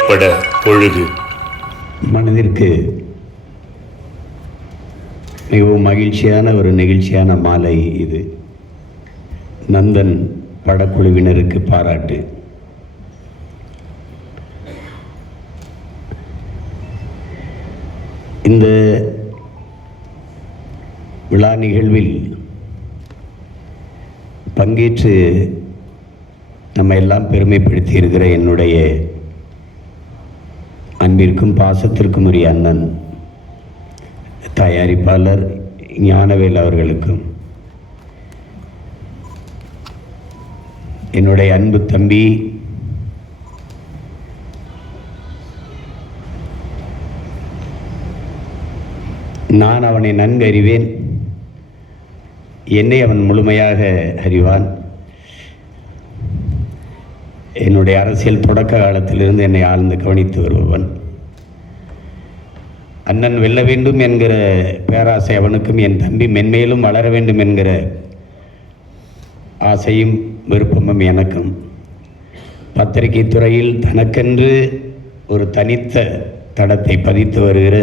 திரைப்பட பொழுது. மனதிற்கு மிகவும் மகிழ்ச்சியான ஒரு நெகிழ்ச்சியான மாலை இது. நந்தன் படக்குழுவினருக்கு பாராட்டு. இந்த விழா நிகழ்வில் பங்கேற்று நம்ம எல்லாம் பெருமைப்படுத்தி இருக்கிற என்னுடைய அன்பிற்கும் பாசத்திற்கும் உரிய அண்ணன் தயாரிப்பாளர் ஞானவேல் அவர்களுக்கும், என்னுடைய அன்பு தம்பி நான் அவனை நன்கு அறிவேன், என்னை அவன் முழுமையாக அறிவான். என்னுடைய அரசியல் தொடக்க காலத்திலிருந்து என்னை ஆழ்ந்து கவனித்து வருபவன். அண்ணன் வெல்ல வேண்டும் என்கிற பேராசை அவனுக்கும், என் தம்பி மென்மேலும் வளர வேண்டும் என்கிற ஆசையும் விருப்பமும் எனக்கும். பத்திரிகை துறையில் தனக்கென்று ஒரு தனித்த தடத்தை பதித்து வருகிற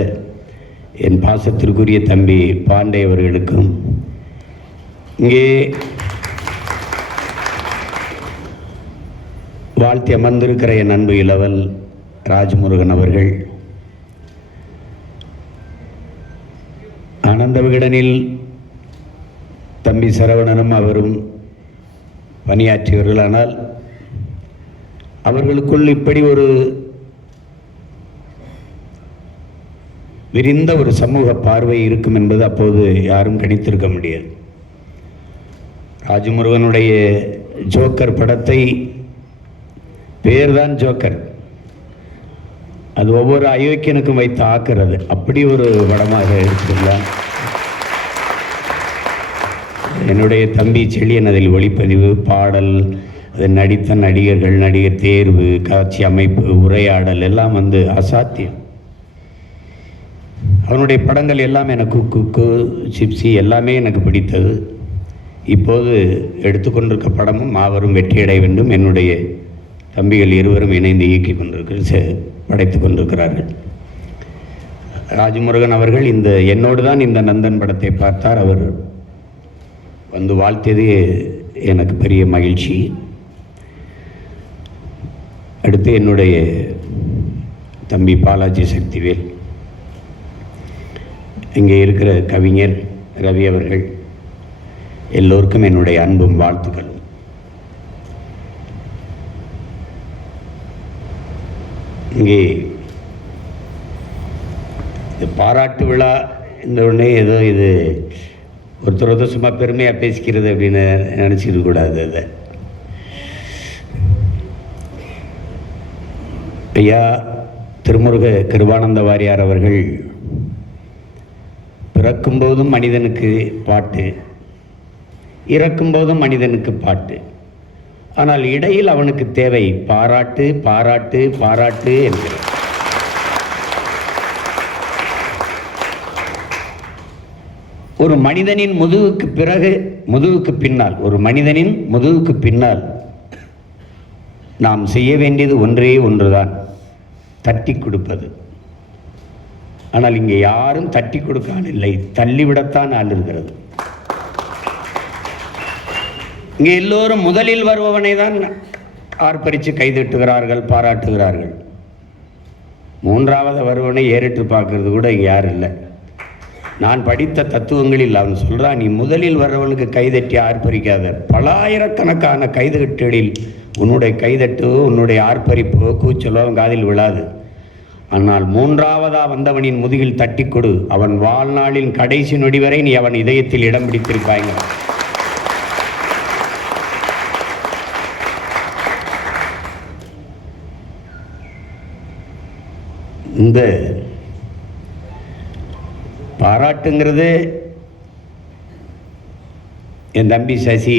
என் பாசத்திற்குரிய தம்பி பாண்டே அவர்களுக்கும், இங்கே வாழ்த்தி அமர்ந்திருக்கிற என் அன்பு இளவல் ராஜமுருகன் அவர்கள், ஆனந்த விகடனில் தம்பி சரவணனும் அவரும் பணியாற்றியவர்கள். ஆனால் அவர்களுக்குள் இப்படி ஒரு விரிந்த ஒரு சமூக பார்வை இருக்கும் என்பது அப்போது யாரும் கணித்திருக்க முடியாது. ராஜமுருகனுடைய ஜோக்கர் படத்தை, பேர்தான் ஜோக்கர், அது ஒவ்வொரு அயோக்கியனுக்கும் வைத்து ஆக்குறது, அப்படி ஒரு படமாக எடுத்துள்ளார். என்னுடைய தம்பி செழியன் அதில் ஒளிப்பதிவு, பாடல், அது நடித்த நடிகர்கள், நடிகர் தேர்வு, காட்சி அமைப்பு, உரையாடல் எல்லாம் அசாத்தியம். அவனுடைய படங்கள் எல்லாம் எனக்கு குக்கு சிப்ஸி எல்லாமே எனக்கு பிடித்தது. இப்போது எடுத்துக்கொண்டிருக்க படமும் மாபெரும் வெற்றியடைய வேண்டும். என்னுடைய தம்பிகள் இருவரும் இணைந்து இயக்கி படைத்து கொண்டிருக்கிறார்கள். ராஜமுருகன் அவர்கள் என்னோடு தான் இந்த நந்தன் படத்தை பார்த்தார். அவர் வந்து வாழ்த்தியது எனக்கு பெரிய மகிழ்ச்சி. அடுத்து என்னுடைய தம்பி பாலாஜி சக்திவேல், இங்கே இருக்கிற கவிஞர் ரவி அவர்கள், எல்லோருக்கும் என்னுடைய அன்பும் வாழ்த்துக்களும். இங்கே பாராட்டு விழா இந்த உடனே ஏதோ இது ஒருத்தர் சும்மா பெருமையாக பேசிக்கிறது அப்படின்னு நினச்சிக்க கூடாது. அதை ஐயா திருமுருக கிருபானந்த வாரியார் அவர்கள், பிறக்கும்போதும் மனிதனுக்கு பாட்டு, இறக்கும்போதும் மனிதனுக்கு பாட்டு, ஆனால் இடையில் அவனுக்கு தேவை பாராட்டு, பாராட்டு, பாராட்டு என்கிறார். ஒரு மனிதனின் முதுகுக்கு பின்னால் ஒரு மனிதனின் முதுகுக்கு பின்னால் நாம் செய்ய வேண்டியது ஒன்றே ஒன்றுதான், தட்டி கொடுப்பது. ஆனால் இங்கே யாரும் தட்டி கொடுக்க ஆள் இல்லை, தள்ளிவிடத்தான் ஆள் இருக்கிறது. இங்கே எல்லோரும் முதலில் வருபவனை தான் ஆர்ப்பரித்து கைதட்டுகிறார்கள், பாராட்டுகிறார்கள். மூன்றாவது வருவனை ஏறிட்டு பார்க்கறது கூட இங்கே யாரும் இல்லை. நான் படித்த தத்துவங்களில் அவன் சொல்கிறான், நீ முதலில் வர்றவனுக்கு கைதட்டி ஆர்ப்பரிக்காத, பல ஆயிரக்கணக்கான கைதட்டலில் உன்னுடைய கைதட்டோ உன்னுடைய ஆர்ப்பரிப்போ கூச்சலோ அவன் காதில் விழாது. ஆனால் மூன்றாவதாக வந்தவனின் முதுகில் தட்டி கொடு, அவன் வாழ்நாளின் கடைசி நொடி வரை நீ அவன் இதயத்தில் இடம் பிடித்திருப்பாங்க. இந்த பாராட்டுங்கிறது என் தம்பி சசி,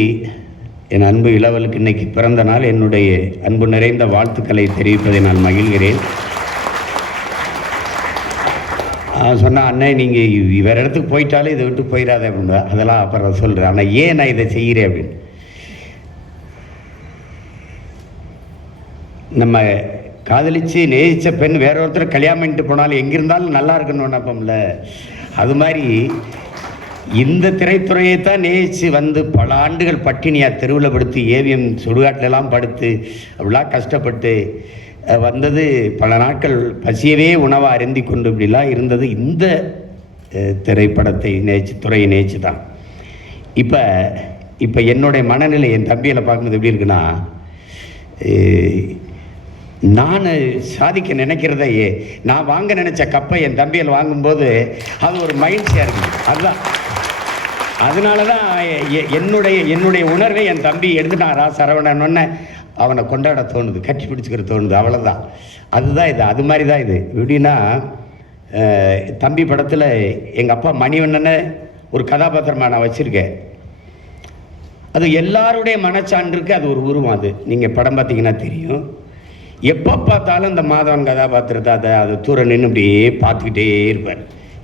என் அன்பு இளவலுக்கு இன்னைக்கு பிறந்த நாள். என்னுடைய அன்பு நிறைந்த வாழ்த்துக்களை தெரிவிப்பதை நான் மகிழ்கிறேன். சொன்னால் அண்ணே நீங்கள் வேறு இடத்துக்கு போயிட்டாலும் இதை விட்டு போயிடாத அப்படின்னா, அதெல்லாம் அப்புறம் சொல்கிறேன். ஆனால் ஏன் நான் இதை செய்கிறேன் அப்படின்னு, நம்ம காதலிச்சு நேசித்த பெண் வேற ஒருத்தர் கல்யாணம் பண்ணிட்டு போனாலும் எங்கிருந்தாலும் நல்லா இருக்குன்னு நினைப்போம்ல. அது மாதிரி இந்த திரைத்துறையை தான் நேசித்து வந்து பல ஆண்டுகள் பட்டினியாக தெருவில் படுத்து ஏவிஎம் சுடுகாட்டிலெல்லாம் படுத்து அப்படிலாம் கஷ்டப்பட்டு வந்தது. பல நாட்கள் பசியவே உணவாக அருந்தி கொண்டு இப்படிலாம் இருந்தது இந்த திரைப்படத்தை துறையை நேசித்து தான். இப்போ என்னுடைய மனநிலை என் தம்பியில் பார்க்கும்போது எப்படி இருக்குன்னா, நான் சாதிக்க நினைக்கிறதையே நான் வாங்க நினச்ச கப்பை என் தம்பியில் வாங்கும்போது அது ஒரு மகிழ்ச்சியாக இருக்குது. அதுதான், அதனால தான் என்னுடைய உணர்வை என் தம்பி எடுத்துட்டாரா சரவணன்னு அவனை கொண்டாட தோணுது, கட்டி பிடிச்சிக்கிற தோணுது. அவ்வளோதான், அதுதான் இது. அது மாதிரி தான் இது. எப்படின்னா, தம்பி படத்தில் எங்கள் அப்பா மணிவண்ணனை ஒரு கதாபாத்திரமாக நான் வச்சுருக்கேன். அது எல்லாருடைய மனச்சான்றுக்கு அது ஒரு உருவம். அது நீங்கள் படம் பார்த்தீங்கன்னா தெரியும். எப்போ பார்த்தாலும் இந்த மாதவன் கதாபாத்திரத்தை அதை தூர நின்று அப்படியே பார்த்துக்கிட்டே இருப்பார்.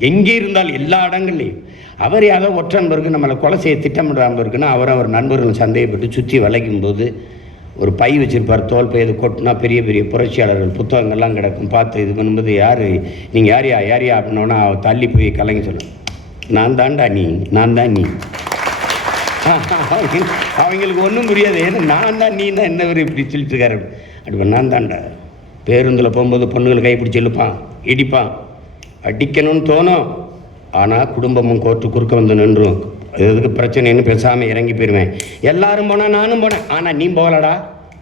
எங்கே இருந்தாலும் எல்லா இடங்கள்லையும். அவர் யாரோ ஒற்ற நண்பருக்கு நம்மளை கொலை செய்ய திட்டமிடாமல் இருக்குன்னா அவர் நண்பர்கள் சந்தேகப்பட்டு சுற்றி வளைக்கும் போது ஒரு பை வச்சுருப்பார், தோல் பை. அது கொட்டினா பெரிய பெரிய புரட்சியாளர்கள் புத்தகங்கள்லாம் கிடக்கும். பார்த்து இது பண்ணும்போது நீங்கள் யாரியா அப்படின்னோன்னா தள்ளி போய் கலங்கி சொல்லணும், நான் தான்டா நீ, நான் தான் நீ. அவங்களுக்கு ஒன்றும் புரியாது. ஏன்னா நான் தான் நீ தான் என்னவர் இப்படி சொல்லிட்டு இருக்காரு. அப்படி நான் தான்டா. பேருந்தில் போகும்போது பொண்ணுகள் கைப்பிடிச்சி இழுப்பான், இடிப்பான், அடிக்கணும்னு தோணும். ஆனால் குடும்பமும் கோர்ட்டு குறுக்க வந்து நின்றும். எதுக்கு பிரச்சனைன்னு பேசாமல் இறங்கி போயிடுவேன். எல்லாரும் போனால் நானும் போனேன். ஆனால் நீ போகலடா,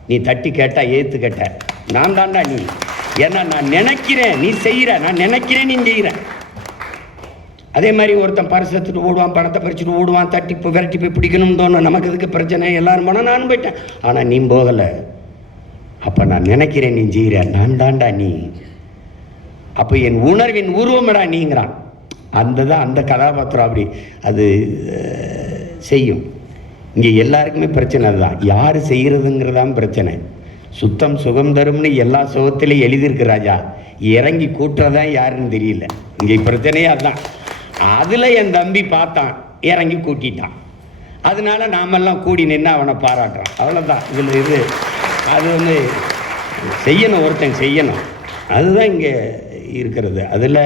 நீ தட்டி கேட்டா ஏற்று கேட்ட, நான் தான்டா நீ. ஏன்னா நான் நினைக்கிறேன் நீ செய்கிற, நான் நினைக்கிறேன் நீ செய்கிற. அதே மாதிரி ஒருத்தன் பரிசு எடுத்துட்டு ஓடுவான், பணத்தை பறிச்சுட்டு ஓடுவான், தட்டி இப்போ விரட்டி போய் பிடிக்கணும்னு தோணும். நமக்கு எதுக்கு பிரச்சனை, எல்லாரும் போனால் நானும் போயிட்டேன். ஆனால் நீ போகலை. அப்போ நான் நினைக்கிறேன் நீ செய்கிற, நான் தான்டா நீ. அப்போ என் உணர்வின் உருவமடா நீங்கிறான். அந்த கதாபாத்திரம் அப்படி அது செய்யும். இங்கே எல்லாருக்குமே பிரச்சனை அதுதான், யார் செய்கிறதுங்கிறதான் பிரச்சனை. சுத்தம் சுகம் தரும்னு எல்லா சுகத்திலையும் எழுதியிருக்கு ராஜா, இறங்கி கூட்டுறதான் யாருன்னு தெரியல. இங்கே பிரச்சனையே அதுதான். அதில் என் தம்பி பார்த்தான், இறங்கி கூட்டிட்டான். அதனால நாமெல்லாம் கூடி நின்று அவனை பாராட்டுறான். அவ்வளோதான். இதில் இது அது வந்து செய்யணும், ஒருத்தன் செய்யணும். அதுதான் இங்கே இருக்கிறது. அதில்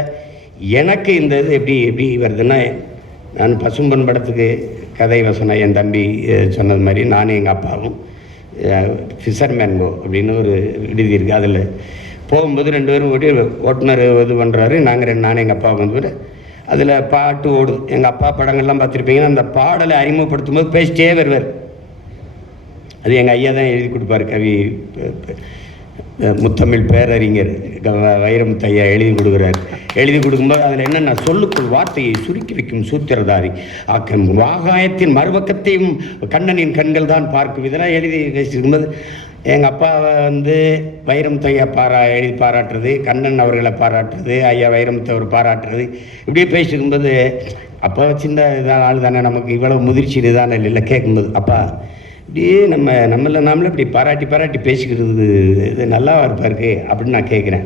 எனக்கு இந்த இது எப்படி வருதுன்னா, நான் பசும்பொன் படத்துக்கு கதை வசனம் என் தம்பி சொன்னது மாதிரி நானும் எங்கள் அப்பாவும் ஃபிஷர்மேன் கோ அப்படின்னு ஒரு விடுதி இருக்குது. அதில் போகும்போது 2 பேரும் ஓட்டி ஓட்டுநர் இது பண்ணுறாரு. நானும் எங்கள் அப்பா வந்து அதில் பாட்டு ஓடுது. எங்கள் அப்பா படங்கள்லாம் பார்த்துருப்பீங்கன்னா அந்த பாடலை அறிமுகப்படுத்தும் போது பேசிட்டே வருவார். அது எங்கள் ஐயா தான் எழுதி கொடுப்பார். கவி முத்தமிழ் பேரறிஞர் வைரமுத்து ஐயா எழுதி கொடுக்குறாரு. எழுதி கொடுக்கும்போது அதில் என்னென்ன சொல்லுக்குள் வார்த்தையை சுருக்கி வைக்கும் சூத்திரதாரி ஆக்கம் வாகாயத்தின் மறுபக்கத்தையும் கண்ணனின் கண்கள் தான் பார்க்கும். இதெல்லாம் எழுதி வச்சுருக்கும்போது எங்கள் அப்பாவை வந்து வைரமுத்து ஐயா எழுதி பாராட்டுறது, கண்ணன் அவர்களை பாராட்டுறது, ஐயா வைரமுத்து அவர் பாராட்டுறது, இப்படியே பேசிருக்கும்போது அப்போ சின்ன இதான் ஆள் தானே, நமக்கு இவ்வளவு முதிர்ச்சி இதுதானே இல்லை. கேட்கும்போது அப்பா இப்படியே நம்மளை இப்படி பாராட்டி பேசிக்கிறது இது நல்லா இருப்பாருக்கு அப்படின்னு நான் கேட்குறேன்.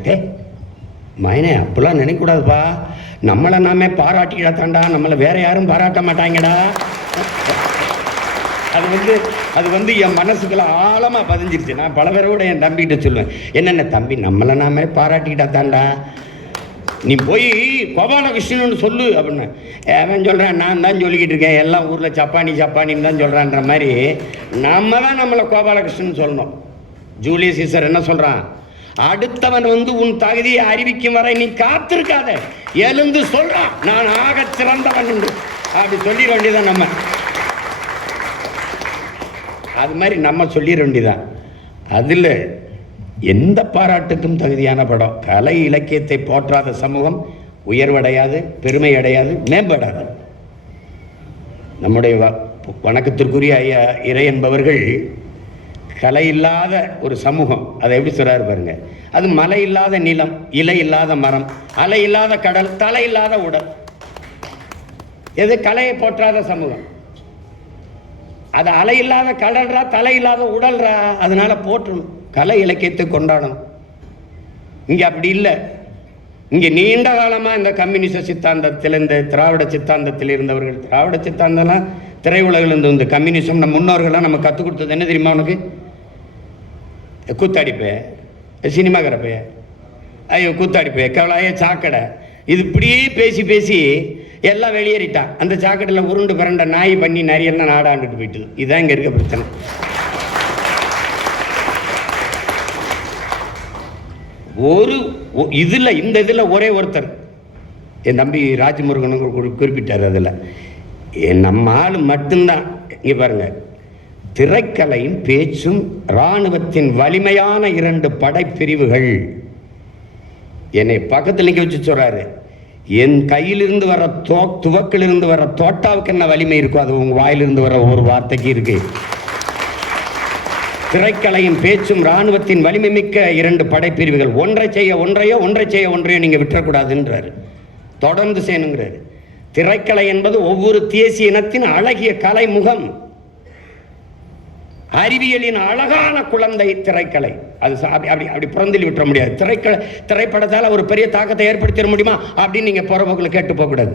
மயனே அப்படிலாம் நினைக்கக்கூடாதுப்பா, நம்மளை நாமே பாராட்டிக்கிட தாண்டா, நம்மளை வேற யாரும் பாராட்ட மாட்டாங்கடா. அது வந்து என் மனசுக்குள்ள ஆழமாக பதிஞ்சிருச்சு. நான் பல பேரோட என் தம்பிகிட்ட சொல்லுவேன், என்னென்ன தம்பி நம்மளை நாமே பாராட்டிக்கிட்டா தாண்டா, நீ போய் கோபாலகிருஷ்ணன்னு சொல்லு அப்படின்னு. அவன் சொல்கிறேன், நான் தான் சொல்லிக்கிட்டு இருக்கேன், எல்லாம் ஊரில் சப்பானின்னு தான் சொல்கிறான்ற மாதிரி நம்ம தான் நம்மளை கோபாலகிருஷ்ணன் சொல்லணும். ஜூலியஸ் சீசர் என்ன சொல்கிறான், அடுத்தவன் வந்து உன் தகுதியை அறிவிக்கும் வரை நீ காத்திருக்காத, எழுந்து சொல்கிறான் நான் ஆக சிறந்தவன் என்று. அப்படி சொல்லிட வேண்டியதான் நம்ம. அது மாதிரி நம்ம சொல்லிட வேண்டியதான். அதில் எந்த பாராட்டுக்கும் தகுதியான படம். கலை இலக்கியத்தை போற்றாத சமூகம் உயர்வடையாது, பெருமை அடையாது, மேம்படாது. நம்முடைய வணக்கத்திற்குரிய ஐயா இறை என்பவர்கள் கலை இல்லாத ஒரு சமூகம், அதை எப்படி சொல்றாரு பாருங்க. அது மலை இல்லாத நிலம், இலை இல்லாத மரம், அலை இல்லாத கடல், தலை இல்லாத உடல். எது கலையை போற்றாத சமூகம். அது அலை இல்லாத கடல்ரா, தலை இல்லாத உடல்ரா. அதனால போற்றணும், கலை இலக்கியத்தை கொண்டாடணும். இங்கே அப்படி இல்லை. இங்கே நீண்ட காலமாக இந்த கம்யூனிச சித்தாந்தத்தில், இந்த திராவிட சித்தாந்தத்தில் இருந்தவர்கள், திராவிட சித்தாந்தம்லாம் திரையுலகில் இருந்து இந்த கம்யூனிசம் நம்ம முன்னோர்கள்லாம் நம்ம கற்றுக் கொடுத்தது என்ன தெரியுமா உனக்கு? கூத்தடிப்பேன், சினிமாக்கிற பைய, ஐயோ கூத்தாடி பைய, கவலையே சாக்கடை, இது இப்படியே பேசி பேசி எல்லாம் வெளியேறிட்டான். அந்த சாக்கடையில் உருண்டு பிறண்ட நாய் பண்ணி நிறையெல்லாம் நாடாண்டுட்டு போயிட்டுது. இதுதான் இங்கே இருக்க பிரச்சனை. ஒரு இதில் இந்த இதில் ஒரே ஒருத்தர் என் தம்பி ராஜமுருகன் குறிப்பிட்டார். அதில் நம்ம ஆள் மட்டும்தான். இங்கே பாருங்க, திரைக்கலையும் பேச்சும் இராணுவத்தின் வலிமையான 2 படைப்பிரிவுகள். என்னை பக்கத்தில் நிற்க வச்சு சொல்றாரு, என் கையிலிருந்து வர துவக்கிலிருந்து வர தோட்டாவுக்கு என்ன வலிமை இருக்கும், அது உங்க வாயிலிருந்து வர ஒரு வார்த்தைக்கு இருக்கு. திரைக்கலையும் பேச்சும் இராணுவத்தின் வலிமை மிக்க 2 படைப்பிரிவுகள். ஒன்றை செய்ய ஒன்றையோ நீங்க விட்டுறக்கூடாதுன்றாரு. தொடர்ந்து செய்யணுங்கிறாரு. திரைக்கலை என்பது ஒவ்வொரு தேசிய இனத்தின் அழகிய கலை முகம், அறிவியலின் அழகான குழந்தை திரைக்கலை. அது அப்படி பிறந்தில் விட்டுற முடியாது. திரைப்படத்தால் ஒரு பெரிய தாக்கத்தை ஏற்படுத்திட முடியுமா அப்படின்னு நீங்க புறப்போக்கில் கேட்டு போகக்கூடாது.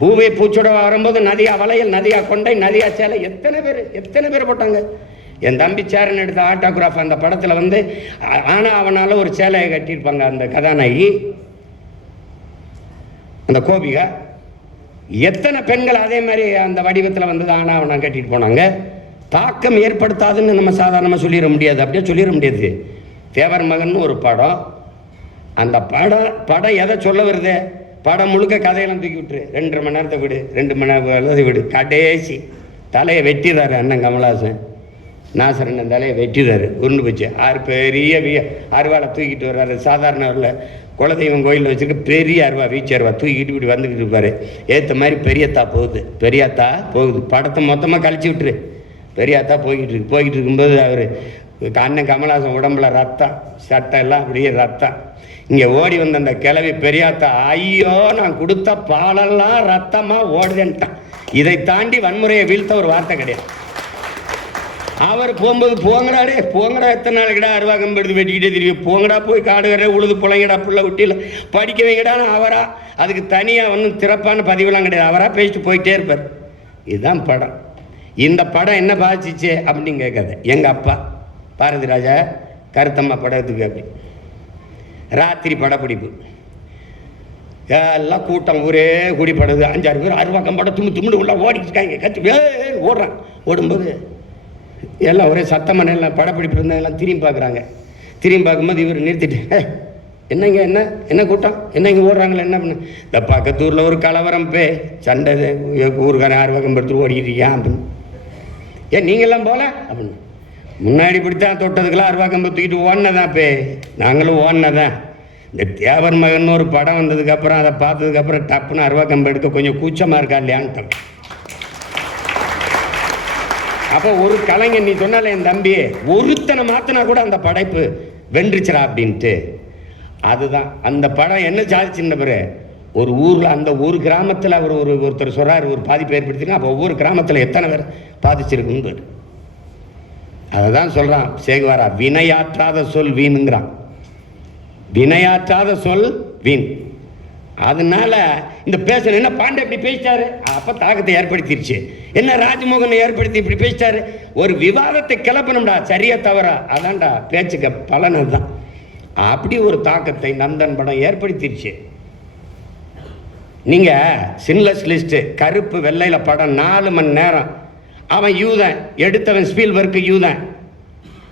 பூவை பூச்சோட வரும்போது நதியா வளையல், நதியா கொண்டை, நதியா சேலை, எத்தனை பேர் போட்டாங்க. என் தம்பி சேரன் எடுத்த ஆட்டோகிராஃப் அந்த படத்தில் வந்து ஆனா அவனால ஒரு சேலையை கட்டியிருப்பாங்க அந்த கதாநாயகி, அந்த கோபிகா. எத்தனை பெண்கள் அதே மாதிரி அந்த வடிவத்தில் வந்து ஆனா அவனை கட்டிட்டு போனாங்க. தாக்கம் ஏற்படுத்தாதுன்னு நம்ம சாதாரணமாக சொல்லிட முடியாது, அப்படியே சொல்லிட முடியாது. தேவர் மகன் ஒரு படம், அந்த படம் எதை சொல்ல வருது, படம் முழுக்க கதையெல்லாம் தூக்கி விட்டுரு, 2 மணி நேரத்தை விடு, 2 மணி நேரத்தை விடு. கடைசி தலையை வெட்டிடுறாரு அண்ணன் கமலஹாசன், நாசரன் தலையை வெட்டிடுறாரு, உருண்டு போச்சு. 6 பெரிய அருவாளை தூக்கிட்டு வர்றாரு. சாதாரண குலதெய்வம் கோயிலில் வச்சுக்க பெரிய அருவா, வீச்சு அருவா தூக்கிட்டு இப்படி வந்துக்கிட்டு இருப்பாரு. ஏற்ற மாதிரி பெரியத்தா போகுது, படத்தை மொத்தமாக கழிச்சு விட்டுரு. பெரியாத்தா போய்கிட்டு இருக்கும்போது அவர் அண்ணன் கமலஹாசன் உடம்புல ரத்தம், சட்டை எல்லாம் அப்படியே ரத்தம். இங்கே ஓடி வந்த அந்த கிழவி பெரியாத்தா, ஐயோ நான் கொடுத்த பாலெல்லாம் ரத்தமாக ஓடுதுன்ட்டான். இதை தாண்டி வன்முறையை வீழ்த்த ஒரு வார்த்தை கிடையாது. அவர் போகும்போது போங்கடா எத்தனை நாள் கிடா அருவா கம்பெடுத்து வெட்டிக்கிட்டே தெரியும், போங்கடா போய் காடு வர உழுது பிள்ளைங்கடா புள்ள குட்டியில் படிக்க வைங்கடான்னு அவரா, அதுக்கு தனியாக ஒன்றும் திறப்பான பதிவெல்லாம் கிடையாது, அவராக பேசிட்டு போயிட்டே இருப்பார். இதுதான் படம். இந்த படம் என்ன பாதிச்சிச்சு அப்படின்னு கேட்காது. எங்கள் அப்பா பாரதி ராஜா கருத்தம்மா படத்துக்கு அப்படி ராத்திரி படப்பிடிப்பு, எல்லாம் கூட்டம் ஊரே குடிப்படுது. 5-6 பேர் அருவாக்கம் படம் தும்முண்டு உள்ள ஓடிக்கிட்டு இருக்காங்க, கத்தி ஓடுறான். ஓடும்போது எல்லாம் ஒரே சத்தமான எல்லாம் படப்பிடிப்பு இருந்தால் எல்லாம் திரும்பி பார்க்குறாங்க. திரும்பி பார்க்கும்போது இவர் நிறுத்திட்டு, என்னங்க என்ன கூட்டம், என்ன இங்கே ஓடுறாங்களே என்ன பண்ண, இந்த பக்கத்தூரில் ஒரு கலவரம் சண்டை, ஊருக்கான அருவாக்கம் படுத்து ஓடிக்கிட்டு இருக்கியா அப்படின்னு. ஏன் நீங்கள்லாம் போகல அப்படின்னு. முன்னாடி பிடித்தான் தொட்டதுக்கெல்லாம் அருவாக்கம்பு தூக்கிட்டு ஓடினதான் நாங்களும் ஓடினதான். இந்த தேவர் மகன் ஒரு படம் வந்ததுக்கப்புறம் அதை பார்த்ததுக்கப்புறம் டப்புன்னு அருவாக்கம்பு எடுக்க கொஞ்சம் கூச்சமாக இருக்கா இல்லையான்னு. அப்போ ஒரு கலைஞன், நீ சொன்னால என் தம்பி ஒருத்தனை மாத்தினா கூட அந்த படைப்பு வென்றுச்சுரா அப்படின்ட்டு. அதுதான் அந்த படம் என்ன சாதிச்சுன்ற பிறகு ஒரு ஊரில், அந்த ஒரு கிராமத்தில் அவர் ஒருத்தர் சொல்கிறார், ஒரு பாதிப்பு ஏற்படுத்தினா அப்போ ஒவ்வொரு கிராமத்தில் எத்தனை பேர் பாதிச்சிருக்குன்னு. அதை தான் சொல்கிறான் சேகுவாரா, வினையாற்றாத சொல் வீணுங்கிறான். வினையாற்றாத சொல் வீண். அதனால இந்த பேசணும், என்ன பாண்டே இப்படி பேசிட்டாரு, அப்போ தாக்கத்தை ஏற்படுத்திடுச்சு. என்ன ராஜமோகன் ஏற்படுத்தி இப்படி பேசிட்டாரு, ஒரு விவாதத்தை கிளப்பணும்டா, சரியா தவறா, அதான்டா பேச்சுக்க பலன். அதுதான் அப்படி ஒரு தாக்கத்தை நந்தன் படம் ஏற்படுத்திடுச்சு. நீங்கள் சின்லெஸ் லிஸ்ட்டு கருப்பு வெள்ளையில் படம் 4 மணி நேரம். அவன் யூதன், எடுத்தவன் ஸ்பீல்பர்க்கு யூதன்.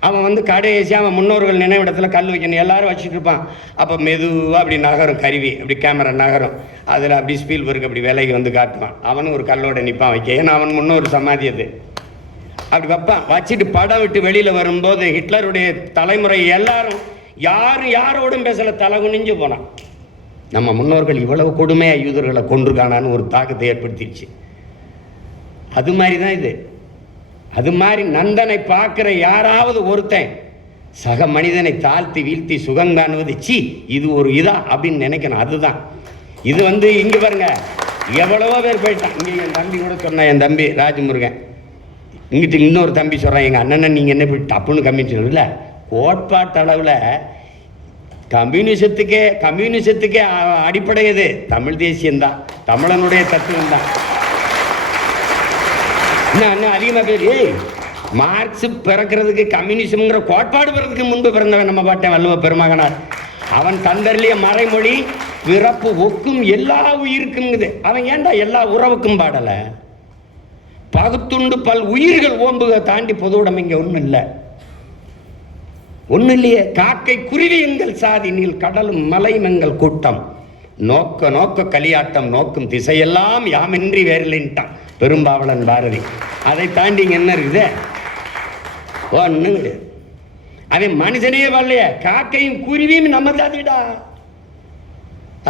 அவன் வந்து கடைசி அவன் முன்னோர்கள் நினைவிடத்தில் கல் வைக்கணும் எல்லாரும் வச்சுட்டு இருப்பான். அப்போ மெதுவாக அப்படி நகரும் கருவி, அப்படி கேமரா நகரும். அதில் அப்படி ஸ்பீல்பர்க் அப்படி விலைக்கு வந்து காட்டுவான். அவனும் ஒரு கல்லோட நிற்பான் வைக்க, ஏன்னா அவன் முன்னோர் சமாதி அது. அப்படி வைப்பான். வச்சுட்டு படம் விட்டு வெளியில் வரும்போது ஹிட்லருடைய தலைமுறை எல்லாரும் யாரோடும் பேசலை, தலை குனிஞ்சு போனான். நம்ம முன்னோர்கள் இவ்வளவு கொடுமையாக யூதர்களை கொண்டிருக்கானான்னு ஒரு தாக்கத்தை ஏற்படுத்திடுச்சு. அது மாதிரி தான் இது. அது மாதிரி நந்தனை பார்க்குற யாராவது ஒருத்தன் சக மனிதனை தாழ்த்தி வீழ்த்தி சுகங்காணுவது சி இது ஒரு இதா அப்படின்னு நினைக்கணும். அதுதான் இது. வந்து இங்கே பாருங்க, எவ்வளவோ பேர் போயிட்டான். இங்கே என் தம்பி கூட சொன்னான், என் தம்பி ராஜமுருகன். இங்கிட்டு இன்னொரு தம்பி சொல்கிறான், எங்கள் அண்ணனை நீங்கள் என்ன இப்படி டப்புன்னு கம்மின்னு சொல்லல. கோட்பாட்டு அளவில் கம்யூனிசத்துக்கே அடிப்படை எது? தமிழ் தேசியம்தான், தமிழனுடைய தத்துவம் தான். இன்னும் அதிகமாக பேர் மார்க்ஸ் பிறக்கிறதுக்கு கம்யூனிசம்ங்கிற கோட்பாடு பிறக்கிறதுக்கு முன்பு பிறந்தவன் நம்ம பாட்டேன் வள்ளுவ பெருமகனார். அவன் தந்தர்லிய மறைமொழி பிறப்பு ஒக்கும் எல்லா உயிருக்குங்குது. அவன் ஏன்டா எல்லா உறவுக்கும் பாடல? பகுத்துண்டு பல் உயிர்கள் ஓம்புக தாண்டி பொது உடைமை இங்க ஒன்றும் இல்லை, ஒன்றும் இல்லையே. காக்கை குருவி எங்கள் சாதி நீள் கடலும் மலையும் எங்கள் கூட்டம் நோக்க நோக்க கலியாட்டம் நோக்கும் திசையெல்லாம் யாமின்றி வேறில்லைன்ட்டான் பெரும்பாவளன் பாரதி. அதை தாண்டி இங்க என்ன இருக்குது? ஒன்றும் கிடையாது. அவன் மனுஷனையே வரலையே. காக்கையும் குருவியும் நம்ம ஜாதிடா.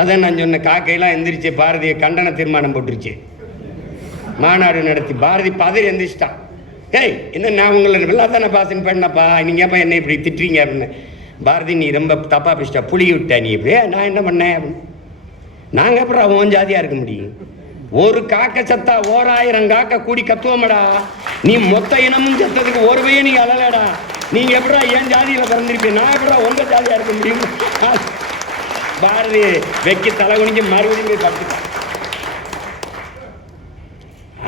அதான் நான் சொன்ன, காக்கையெல்லாம் எந்திரிச்சு பாரதிய கண்டன தீர்மானம் போட்டுருச்சு, மாநாடு நடத்தி. பாரதி பதறி எந்திரிச்சிட்டான். ஏய் என்ன நான் உங்களை வெள்ளாதான பாசன் பண்ணப்பா, நீங்க ஏப்பா என்ன இப்படி திட்டுறீங்க அப்படின்னு. பாரதி நீ ரொம்ப தப்பா பேசிட்டா, புளி விட்ட நீ இப்படியே. நான் என்ன பண்ணேன் அப்படின்னு. நாங்கள் அப்புறம் அவன் ஜாதியா இருக்க முடியும்? ஒரு காக்க சத்தா 1000 காக்க கூடி கத்துவோமடா. நீ மொத்த இனமும் சத்ததுக்கு ஒரு பைய நீங்க அழலடா. நீங்க எப்படா என் ஜாதியில பிறந்திருப்பீங்க, நான் எப்படா உங்க ஜாதியா இருக்க முடியும்? பாரதி வெக்கி தலை குனிஞ்சு மறுபடியும் போய் கத்துட்டான்.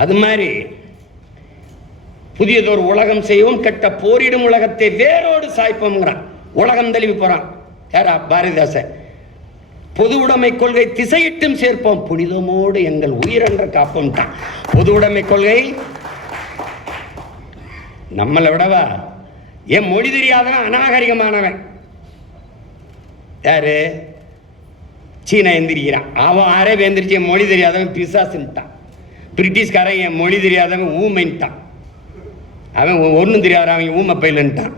அது மாதிரி புதியதொரு உலகம் செய்வோம், கெட்ட போரிடும் உலகத்தை வேரோடு சாய்ப்போம்ங்கிறான். உலகம் தழுவி போறான் யாரா? பாரதிதாசன். பொது உடைமை கொள்கை திசையிட்டும் சேர்ப்போம், புனிதமோடு எங்கள் உயிரென்ற காப்போம் தான். பொது உடைமை கொள்கை நம்மளை விடவா? என் மொழி தெரியாதவன் அநாகரிகமானவன் யாரு? சீனா எந்திரிக்கிறான். அவன் அரேபிய எந்திரிச்சு என் மொழி தெரியாதவன் பிசாசுன்ட்டான். பிரிட்டிஷ்காரன் என் மொழி தெரியாதவன் ஊமைன்ட்டான். அவன் ஒன்றும் தெரியாத அவன் ஊமை பயிலுன்ட்டான்.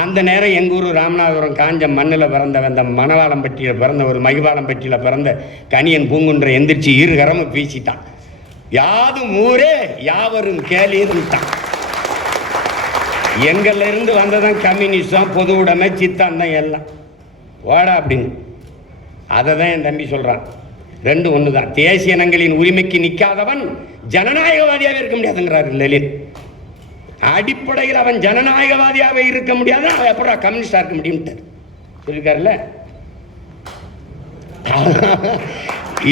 அந்த நேரம் எங்கள் ஊர் ராமநாதபுரம் காஞ்ச மண்ணில் பிறந்தவன், அந்த மணவாளம்பட்டியில் பிறந்த ஒரு மகிவாளம்பட்டியில் பிறந்த கனியன் பூங்குன்ற எந்திரிச்சு இருகரமும் வீசிட்டான். யாதும் ஊரே யாவரும் கேளீர்ன்ட்டான். எங்கள்ல இருந்து வந்ததான் கம்யூனிசம், பொது உடைமை, சித்தாந்தம் எல்லாம் வாடா அப்படின்னு. அதை தான் என் தம்பி சொல்கிறான். ரெண்டு ஒன்று தான். தேசிய இனங்களின் உரிமைக்கு நிற்காதவன் ஜனநாயகவாதியாகவே இருக்க முடியாதுங்கிறார் லெனின். அடிப்படையில் அவன் ஜனநாயகவாதியாகவே இருக்க முடியாது, அவன் எப்படா கம்யூனிஸ்டா இருக்க முடியும்ட்டு சொல்லிருக்காருல்ல.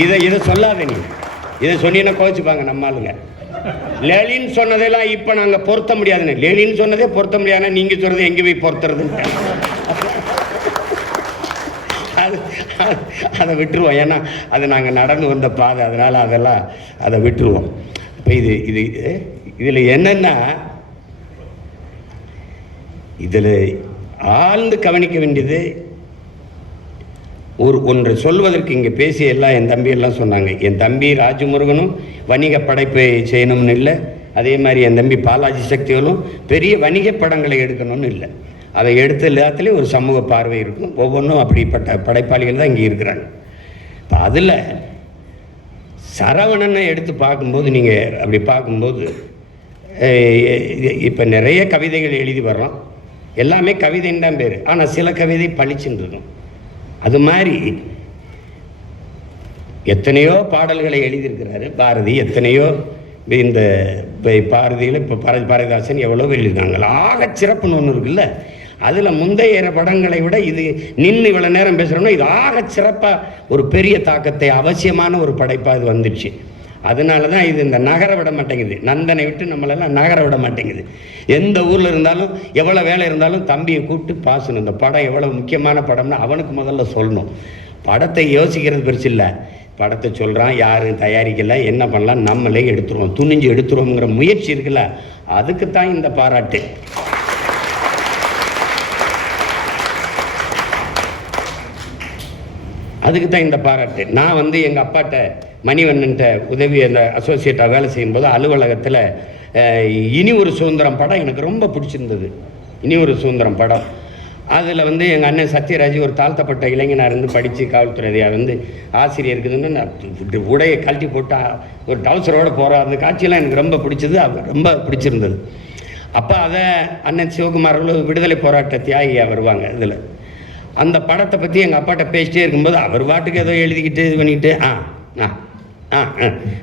இதை சொல்லாத நீ. இதை சொன்னீங்கன்னா கோச்சுப்பாங்க நம்ம ஆளுங்க. லெனின் சொன்னதெல்லாம் இப்போ நாங்கள் பொருத்த முடியாதுன்னு. லெனின் சொன்னதே பொருத்த முடியாதுன்னா நீங்கள் சொல்றது எங்கே போய் பொருத்துறதுன்னு அதை விட்டுருவோம். ஏன்னா அது நாங்கள் நடந்து வந்த பாதை, அதனால் அதெல்லாம் அதை விட்டுருவோம். இப்போ இதில் என்னென்னா, இதில் ஆழ்ந்து கவனிக்க வேண்டியது ஒன்று சொல்வதற்கு இங்கே பேசிய எல்லாம் என் தம்பி எல்லாம் சொன்னாங்க. என் தம்பி ராஜமுருகனும் வணிக படைப்பை செய்யணும்னு இல்லை, அதே மாதிரி என் தம்பி பாலாஜி சக்திகளும் பெரிய வணிக படங்களை எடுக்கணும்னு இல்லை. அதை எடுத்த எல்லாத்துலேயும் ஒரு சமூக பார்வை இருக்கும். ஒவ்வொன்றும் அப்படிப்பட்ட படைப்பாளிகள் தான் இங்கே இருக்கிறாங்க. இப்போ அதில் சரவணனை எடுத்து பார்க்கும்போது, நீங்கள் அப்படி பார்க்கும்போது இப்போ நிறைய கவிதைகள் எழுதி வர்றோம், எல்லாமே கவிதைன்னு தான் பேர். ஆனால் சில கவிதை பளிச்சுன்னு இருக்கும். அது மாதிரி எத்தனையோ பாடல்களை எழுதியிருக்கிறாரு பாரதி. எத்தனையோ இந்த பாரதியில் இப்போ பாரதிதாசன் எவ்வளோ எழுதியிருக்காங்க. ஆக சிறப்புன்னு ஒன்று இருக்குல்ல, அதில் முந்தைய படங்களை விட இது நின்று இவ்வளோ நேரம் பேசுகிறோம்னா இது ஆக சிறப்பாக ஒரு பெரிய தாக்கத்தை அவசியமான ஒரு படைப்பாக இது வந்துடுச்சு. அதனால தான் இது இந்த நகர விட மாட்டேங்குது. நந்தனை விட்டு நம்மளெல்லாம் நகர விட மாட்டேங்குது. எந்த ஊரில் இருந்தாலும் எவ்வளோ வேலை இருந்தாலும் தம்பியை கூப்பிட்டு பாசணும். இந்த படம் எவ்வளோ முக்கியமான படம்னு அவனுக்கு முதல்ல சொல்லணும். படத்தை யோசிக்கிறது பெருசு இல்லை, படத்தை சொல்கிறான், யாரும் தயாரிக்கலை, என்ன பண்ணலாம், நம்மளே எடுத்துருவோம், துணிஞ்சு எடுத்துருவோங்கிற முயற்சி இருக்குல்ல, அதுக்கு தான் இந்த பாராட்டு. அதுக்கு தான் இந்த பாராட்டு. நான் எங்கள் அப்பாட்ட மணிவண்ணன்ட்ட உதவி அந்த அசோசியேட்டாக வேலை செய்யும்போது அலுவலகத்தில் இனி ஒரு சுதந்திரம் படம் எனக்கு ரொம்ப பிடிச்சிருந்தது. இனி ஒரு சுதந்திரம் படம். அதில் எங்கள் அண்ணன் சத்யராஜ் ஒரு தாழ்த்தப்பட்ட இளைஞனாக இருந்து படித்து காவல்துறையாக ஆசிரியர் இருக்குதுன்னு உடையை கழட்டி போட்டு ஒரு டவுசரோடு போகிற அந்த காட்சியெல்லாம் எனக்கு ரொம்ப பிடிச்சது, ரொம்ப பிடிச்சிருந்தது. அப்போ அதை அண்ணன் சிவகுமார் விடுதலை போராட்ட தியாகியாக வருவாங்க. இதில் அந்த படத்தை பற்றி எங்கள் அப்பாட்ட பேசிட்டே இருக்கும்போது அவர் பாட்டுக்கு ஏதோ எழுதிக்கிட்டு இது பண்ணிக்கிட்டு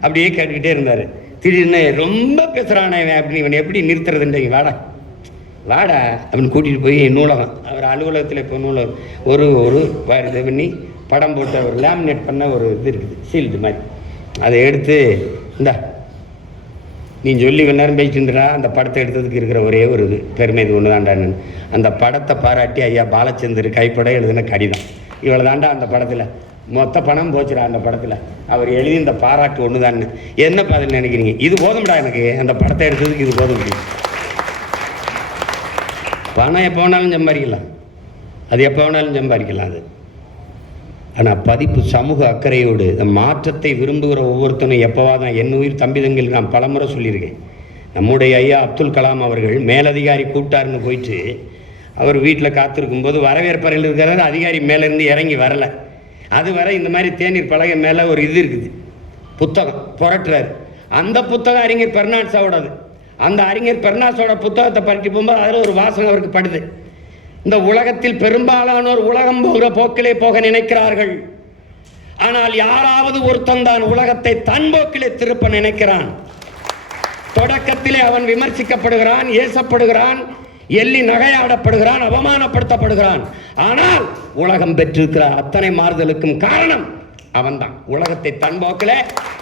அப்படியே கேட்டுக்கிட்டே இருந்தார். திடீர்னு ரொம்ப பேசுகிறானே அப்படின்னு, இவனை எப்படி நிறுத்துறதுன்றீங்க, வாடா வாடா அப்படின்னு கூட்டிகிட்டு போய் நூலகம், அவர் அலுவலகத்தில் இப்போ நூலகம் ஒரு இது பண்ணி படம் போட்ட ஒரு லேமினேட் பண்ண ஒரு இது இருக்குது, சீல்டு மாதிரி, அதை எடுத்து நீ சொல்லி நேரம் பேசிட்டுருந்தா அந்த படத்தை எடுத்ததுக்கு இருக்கிற ஒரே ஒரு இது பெருமை இது ஒன்று தாண்டான்னு. அந்த படத்தை பாராட்டி ஐயா பாலச்சந்தர் கைப்பட எழுதின கடிதம் இவ்வளோ தாண்டா அந்த படத்தில் மொத்த பணம் போச்சுடா அந்த படத்தில் அவர் எழுதி இந்த பாராட்டு ஒன்று தான். என்ன பதில் நினைக்கிறீங்க? இது போதும்டா எனக்கு, அந்த படத்தை எடுத்ததுக்கு இது போதும் முடியும். பணம் எப்போ வேணாலும் சம்பாதிக்கலாம், அது எப்போ வேணாலும் சம்பாதிக்கலாம் அது. ஆனால் பதிப்பு சமூக அக்கறையோடு இந்த மாற்றத்தை விரும்புகிற ஒவ்வொருத்தனும் எப்போவாதான் என் உயிர் தம்பிதங்கள் நான் பலமுறை சொல்லியிருக்கேன். நம்முடைய ஐயா அப்துல் கலாம் அவர்கள் மேலதிகாரி கூப்பிட்டாருன்னு போயிட்டு அவர் வீட்டில் காத்திருக்கும்போது வரவேற்பறையில் இருக்கிறார், அதிகாரி மேலேருந்து இறங்கி வரலை. அது வரை இந்த மாதிரி தேநீர் பலகை மேலே ஒரு இது இருக்குது, புத்தகம் புரட்டுறாரு. அந்த புத்தகம் அறிஞர் பெர்னாட்ஸாவோடது. அந்த அறிஞர் பெர்னாட்ஸோட புத்தகத்தை பறிட்டு போகும்போது அதில் ஒரு வாசகம் அவருக்கு படுது. இந்த உலகத்தில் பெரும்பாலானோர் உலகம் போகிற போக்கிலே போக நினைக்கிறார்கள், ஆனால் யாராவது ஒருத்தன் தான் உலகத்தை தன் போக்கிலே திருப்ப நினைக்கிறான். தொடக்கத்திலே அவன் விமர்சிக்கப்படுகிறான், ஏசப்படுகிறான், எள்ளி நகையாடப்படுகிறான், அவமானப்படுத்தப்படுகிறான். ஆனால் உலகம் பெற்றிருக்கிற அத்தனை மாறுதலுக்கும் காரணம் அவன்தான். உலகத்தை தன் போக்கிலே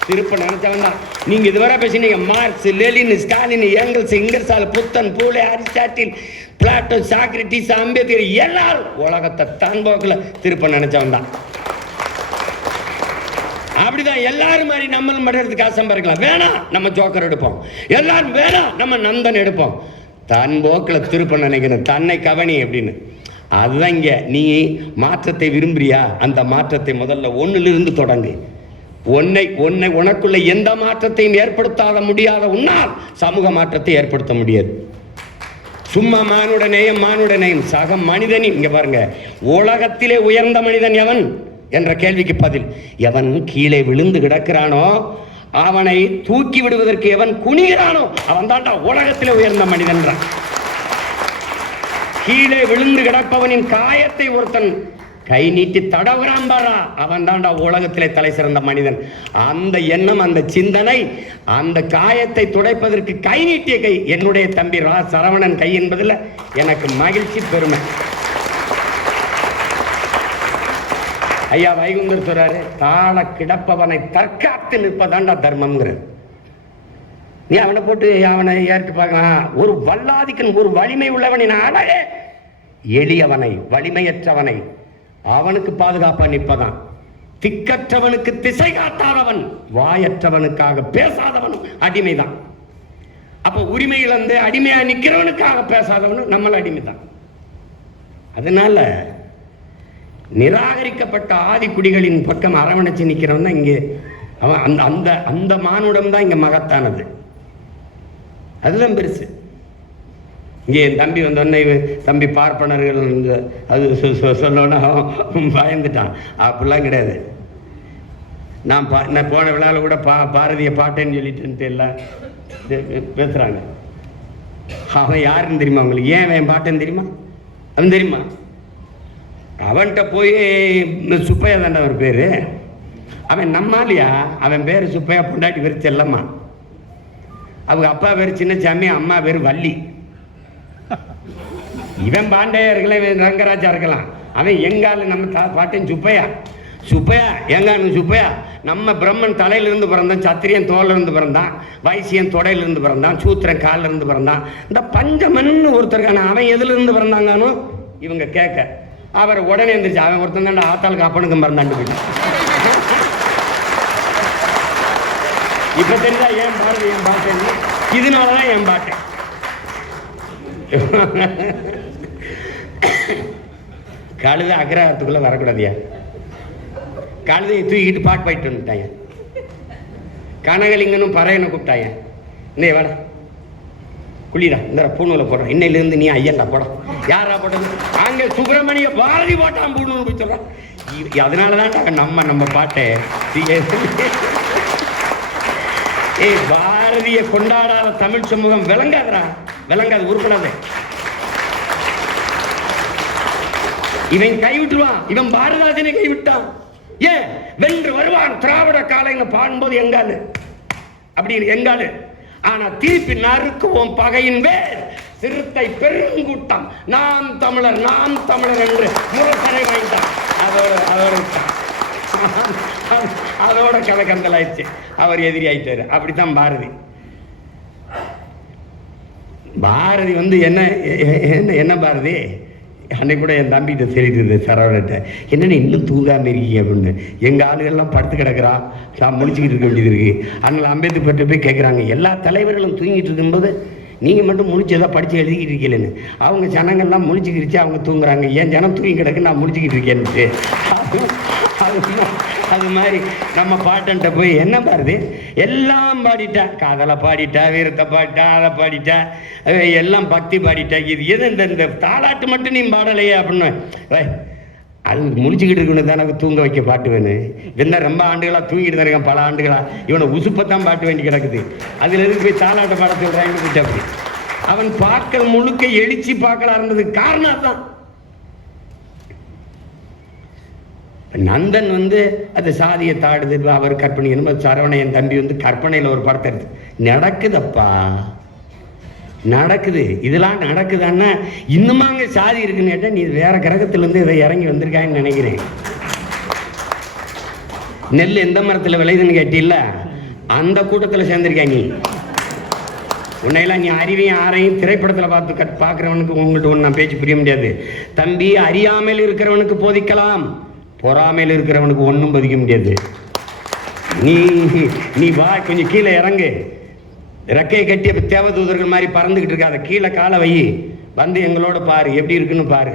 திருப்ப நினைச்சவன் தான். நீங்க இதுவரை பேசினீங்க Marx, Lenin, Stalin, Engels, Ingersoll, Buddhan, Phule, Aristotle, Plato, Socrates, Ambedkar எல்லாரும் உலகத்தை தன் போக்கில் திருப்ப நினைச்சவன் தான். அப்படிதான் எல்லாரும் மாதிரி நம்மளும் மடுறதுக்கு ஆசை இருக்கலாம். வேணாம் நம்ம ஜோக்கர் எடுப்போம், எல்லாரும் வேணாம் நம்ம நந்தன் எடுப்போம். தன் போக்கில் திருப்ப நினைக்கணும், தன்னை கவனி அப்படின்னு. அதுதான் இங்கே நீ மாற்றத்தை விரும்புறியா, அந்த மாற்றத்தை முதல்ல ஒன்னிலிருந்து தொடங்கு. உனக்குள்ள எந்த மாற்றத்தையும் ஏற்படுத்தாத முடியாத உன்னால் சமூக மாற்றத்தை ஏற்படுத்த முடியாது. சும்மா மானுடனேயும் சக மனிதனின். இங்க பாருங்க, உலகத்திலே உயர்ந்த மனிதன் எவன் என்ற கேள்விக்கு பதில், எவன் கீழே விழுந்து கிடக்கிறானோ அவனை தூக்கி விடுவதற்கு எவன் குனிகிறானோ அவன் தாண்டா உலகத்திலே உயர்ந்த மனிதன். கீழே விழுந்து கிடப்பவனின் காயத்தை ஒருத்தன் கை நீட்டி தடவுறான் பாரா, அவன் தாண்டா உலகத்திலே தலை சிறந்த மனிதன். அந்த எண்ணம், அந்த சிந்தனை, அந்த காயத்தை துடைப்பதற்கு கை நீட்டிய கை என்னுடைய தம்பி சரவணன் கை என்பதில் எனக்கு மகிழ்ச்சி, பெருமை. ஐயா வைகுந்தர் சொல்றாரு, தாழ கிடப்பவனை தற்காத்து நிற்பதாண்டா தர்மம்ங்கிற. நீ அவனை போட்டு அவனை ஏற்று பார்க்கலாம். ஒரு வல்லாதிக்கன், ஒரு வலிமை உள்ளவனின் அழகே எளியவனை, வலிமையற்றவனை அவனுக்கு பாதுகாப்பா நிற்பதான். திக்கற்றவனுக்கு திசை காட்டாதவன், வாயற்றவனுக்காக பேசாதவனும் அடிமைதான். அப்ப உரிமை இழந்து அடிமையா நிக்கிறவனுக்காக பேசாதவனும் நம்மள அடிமைதான். அதனால நிராகரிக்கப்பட்ட ஆதி குடிகளின் பக்கம் அரவணைச்சு நிற்கிறவன் தான் இங்கே அவன். அந்த அந்த அந்த மானுடம் தான் இங்கே மகத்தானது, அதுதான் பெருசு. இங்கே என் தம்பி வந்தோடனே தம்பி பார்ப்பனர்கள் அது சொல்லணும்னா பயந்துட்டான். அப்படிலாம் கிடையாது. நான் போன விழாவில் கூட பாரதிய பாட்டேன்னு சொல்லிட்டு எல்லாம் பேசுகிறாங்க. அவன் யாருன்னு தெரியுமா அவங்களுக்கு? ஏன் அவன் பாட்டேன்னு தெரியுமா? அவன் தெரியுமா? அவன்கிட்ட போய் சுப்பையா தாண்டா ஒரு பேர். அவன் நம்மாலியா, அவன் பேர் சுப்பையா, பொண்டாட்டி பேர் செல்லம்மா. அவங்க அப்பா பேர் சின்னசாமி, அம்மா பேர் வள்ளி. இவன் பாண்டையா இருக்கலாம், இவன் ரங்கராஜா இருக்கலாம். அவன் எங்கால நம்ம பாட்டன் சுப்பையா. சுப்பையா எங்கானு சுப்பையா நம்ம பிரம்மன் தலையிலிருந்து பிறந்தான், சத்திரியன் தோலிருந்து பிறந்தான், வைசியன் தொடையிலிருந்து பிறந்தான், சூத்திரன் காலிலிருந்து பிறந்தான். இந்த பஞ்சமன்னு ஒருத்தருக்கான அவன் எதுலேருந்து பிறந்தாங்கன்னு இவங்க கேட்க அவர் உடனே இருந்துச்சு. அவன் ஒருத்தன் தான் ஆத்தாளுக்கு அப்பனுக்கும் பிறந்தாண்டு போயிட்டு. இப்ப தெரிஞ்சா ஏன் பாரதி என் பாட்டேன், இதனாலதான் என் பாட்டேன். கழுத அக்ரஹத்துக்குள்ள வரக்கூடாதியா. கழுதையை தூக்கிட்டு பாட்டு போயிட்டு வந்துட்டாங்க. கனகலிங்கனும் பறையனை கூப்பிட்டாங்க. இன்னே வாடா குளிரா, இந்த பூணூலை போடுறான், இன்னையிலிருந்து நீ ஐயன்டா போட. யாரா போட்டது? அங்கே சுப்பிரமணிய பாரதி போட்டான் பூணூல் போய் சொல்றான். அதனாலதான் நம்ம பாட்டை பாரதிய கொண்டாடாத தமிழ் சமூகம் விளங்காதுரா, விளங்காது, உருப்படாது. இவன் கைவிட்டுருவான், இவன் பாரதாசனை கைவிட்டான். ஏன் வென்று வருவான் திராவிட காலைன்னு பாடும்போது எங்காலு அப்படி எங்காலு. ஆனா திருப்பி நறுக்குவோம் பகையின் வேர் சிறுத்தை பெருங்கூட்டம், நாம் தமிழர் நாம் தமிழர் என்று முரசனை வாங்கிட்டான். அதோட கதை கந்தலாயிடுச்சு, அவர் எதிரி ஆயிட்டாரு. அப்படித்தான் பாரதி. பாரதி வந்து என்ன என்ன என்ன பாரதி அன்னைக்கு கூட என் தம்பிகிட்ட தெரியுது சரவணட்ட, என்னென்ன இன்னும் தூங்காமல் இருக்கீங்க அப்படின்னு. எங்கள் ஆளுகள்லாம் படுத்து கிடக்கிறான், நான் முடிச்சுக்கிட்டு இருக்க வேண்டியது இருக்குது. அதனால் அம்பேத்கர்கிட்ட போய் கேட்குறாங்க, எல்லா தலைவர்களும் தூங்கிட்டு இருக்கும்போது நீங்கள் மட்டும் முடிச்சதாக படித்து எழுதிக்கிட்டு இருக்கீங்கன்னு. அவங்க ஜனங்கள்லாம் முடிச்சுக்கிடுச்சு, அவங்க தூங்குறாங்க, என் ஜனம் தூங்கி கிடக்கு, நான் முடிச்சுக்கிட்டு இருக்கேன்ட்டு. அது மாதிரி நம்ம பாட்டன்ட்ட போய் என்ன பாருது, எல்லாம் பாடிட்டா, காதலை பாடிட்டா, வீரத்தை பாடிட்டா, அதை பாடிட்டா, எல்லாம் பக்தி பாடிட்டா, இது எது இந்த தாலாட்டு மட்டும் நீ பாடலையே அப்படின்னு. அது முடிச்சுக்கிட்டு இருக்கணும் தானே தூங்க வைக்க பாட்டு வேணும். என்ன ரொம்ப ஆண்டுகளாக தூங்கிட்டு தான் இருக்கான், பல ஆண்டுகளா. இவனை உசுப்பத்தான் பாட்டு வேண்டி கிடக்குது, அதில் எதுக்கு போய் தாலாட்ட பாட சொல்கிறாங்கன்னு போயிட்டு. அப்படி அவன் பார்க்க முழுக்க எழுச்சி பார்க்கலாம் இருந்ததுக்கு காரணம் தான். நந்தன் வந்து அது சாதியை தாடுது, அவர் கற்பனை என்னமோ சரவணையன் தம்பி வந்து கற்பனையில் ஒரு படத்தை எடுத்து நடக்குதப்பா, நடக்குது. இதெல்லாம் நடக்குதான்னா இன்னுமா அங்கே சாதி இருக்குன்னு கேட்டால் நீ வேற கிரகத்திலேருந்து இதை இறங்கி வந்திருக்கான்னு நினைக்கிறேன். நெல் எந்த மரத்தில் விளையுதுன்னு கேட்டில்ல, அந்த கூட்டத்தில் சேர்ந்திருக்காங்க நீ. உன்னையெல்லாம் நீ அறிவையும் ஆரையும் திரைப்படத்தில் பார்க்குறவனுக்கு உங்கள்கிட்ட ஒன்று நான் பேச்சு புரிய முடியாது தம்பி. அறியாமல் இருக்கிறவனுக்கு போதிக்கலாம், பொறாமையில் இருக்கிறவனுக்கு ஒன்றும் பதிக்க முடியாது. நீ வா, கொஞ்சம் கீழே இறங்கு, ரெக்கையை கட்டிய தேவதூதர்கள் மாதிரி பறந்துக்கிட்டு இருக்காத, கீழே காலை வை, வந்து எங்களோட பாரு எப்படி இருக்குன்னு பாரு.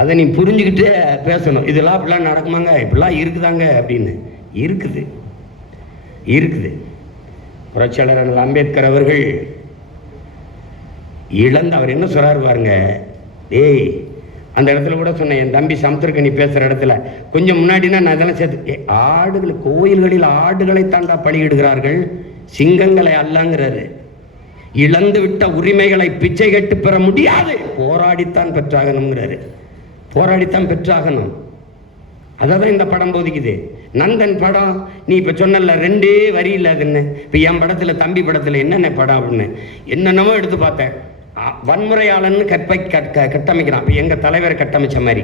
அதை நீ புரிஞ்சுக்கிட்டு பேசணும். இதெல்லாம் அப்படிலாம் நடக்குமாங்க, இப்படிலாம் இருக்குதாங்க அப்படின்னு. இருக்குது இருக்குது. புரட்சியாளர் அம்பேத்கர் அவர்கள் இழந்து அவர் என்ன சொல்றாரு பாருங்க. ஏய், அந்த இடத்துல கூட சொன்னேன், என் தம்பி சமுத்திரக்கனி பேசுகிற இடத்துல கொஞ்சம் முன்னாடினா நான் இதெல்லாம் சேர்த்து, ஆடுகள் கோயில்களில் ஆடுகளை தாண்டா பலியிடுகிறார்கள், சிங்கங்களை அல்லங்கிறாரு. இழந்து விட்ட உரிமைகளை பிச்சை கட்டு பெற முடியாது, போராடித்தான் பெற்றாகணுங்கிறாரு. போராடித்தான் பெற்றாகணும். அதை தான் இந்த படம் போதிக்குது. நந்தன் படம் நீ இப்போ சொன்னல, ரெண்டே வரி இல்லாதுன்னு. இப்போ என் படத்தில் தம்பி படத்தில் என்னென்ன படம் அப்படின்னு என்னென்னமோ எடுத்து பார்த்தேன். வன்முறையாளன்னு கட்டமைக்கிறான். இப்போ எங்கள் தலைவர் கட்டமைச்ச மாதிரி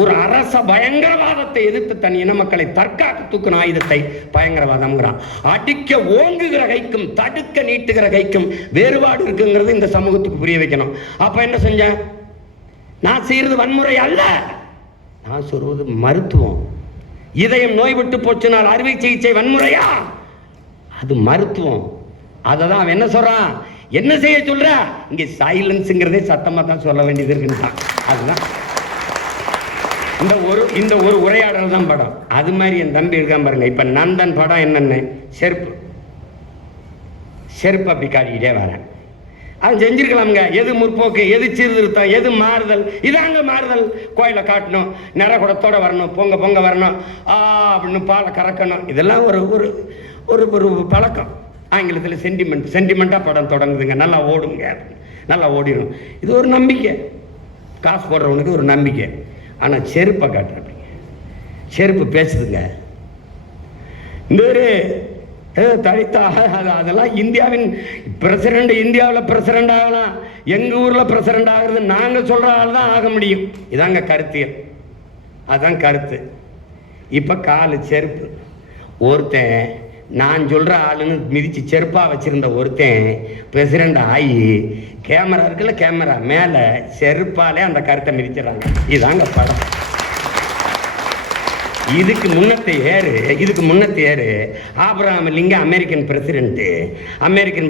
ஒரு அரச பயங்கரவாதத்தை எதிர்த்து தன் இன மக்களை தற்காத்து தூக்குன ஆயுதத்தை பயங்கரவாதம்ங்கிறான். அடிக்க ஓங்குகிற கைக்கும் தடுக்க நீட்டுகிற கைக்கும் வேறுபாடு இருக்குங்கிறது இந்த சமூகத்துக்கு புரிய வைக்கணும். அப்ப என்ன செஞ்சேன், நான் செய்யறது வன்முறை அல்ல, நான் சொல்வது மருத்துவம். இதயம் நோய் விட்டு போச்சுனால் அறுவை சிகிச்சை வன்முறையா? அது மருத்துவம். அதை தான் அவன் என்ன சொல்றான், என்ன செய்ய சொல்ற, இங்க சைலன்ஸ்ங்கிறதே சத்தமா தான் சொல்ல வேண்டியது இருக்குன்னு. அதுதான் இந்த ஒரு உரையாடல் தான் படம். அது மாதிரி என் தம்பி இருக்கான் பாருங்க. இப்ப நந்தன் படம் என்னன்னு, செருப்பு அப்படி காட்டிக்கிட்டே வரேன். அது செஞ்சிருக்கலாம்ங்க. எது முற்போக்கு, எது சீர்திருத்தம், எது மாறுதல்? இதாங்க மாறுதல். கோயிலை காட்டணும், நிறகுடத்தோட வரணும், பொங்க வரணும், அப்படின்னு பாலை கறக்கணும். இதெல்லாம் ஒரு ஒரு ஒரு பழக்கம். ஆங்கிலத்தில் சென்டிமெண்ட்டாக படம் தொடங்குதுங்க. நல்லா ஓடுங்க, நல்லா ஓடிடும். இது ஒரு நம்பிக்கை, காசு போடுறவனுக்கு ஒரு நம்பிக்கை. ஆனால் செருப்பை காட்டுறப்பீங்க, செருப்பு பேசுதுங்க. இந்த ஒரு தலித்தாக அதெல்லாம் இந்தியாவின் பிரசிடண்ட், இந்தியாவில் பிரசிடண்ட் ஆகலாம், எங்கள் ஊரில் பிரசிடண்ட் ஆகிறது நாங்கள் சொல்கிற ஆள் தான் ஆக முடியும். இதாங்க கருத்தியல், அதுதான் கருத்து. இப்போ காலு செருப்பு, ஒருத்தன் நான் சொல்கிற ஆளுன்னு மிதித்து செருப்பாக வச்சுருந்த ஒருத்தன் பிரசிடண்ட் ஆகி கேமரா இருக்குல்ல, கேமரா மேலே செருப்பாலே அந்த கருத்தை மிதிச்சிடறாங்க. இதாங்க படம். இதுக்கு முன்னத்தை ஏறு ஆபிரகாம் லிங்கன் அமெரிக்கன்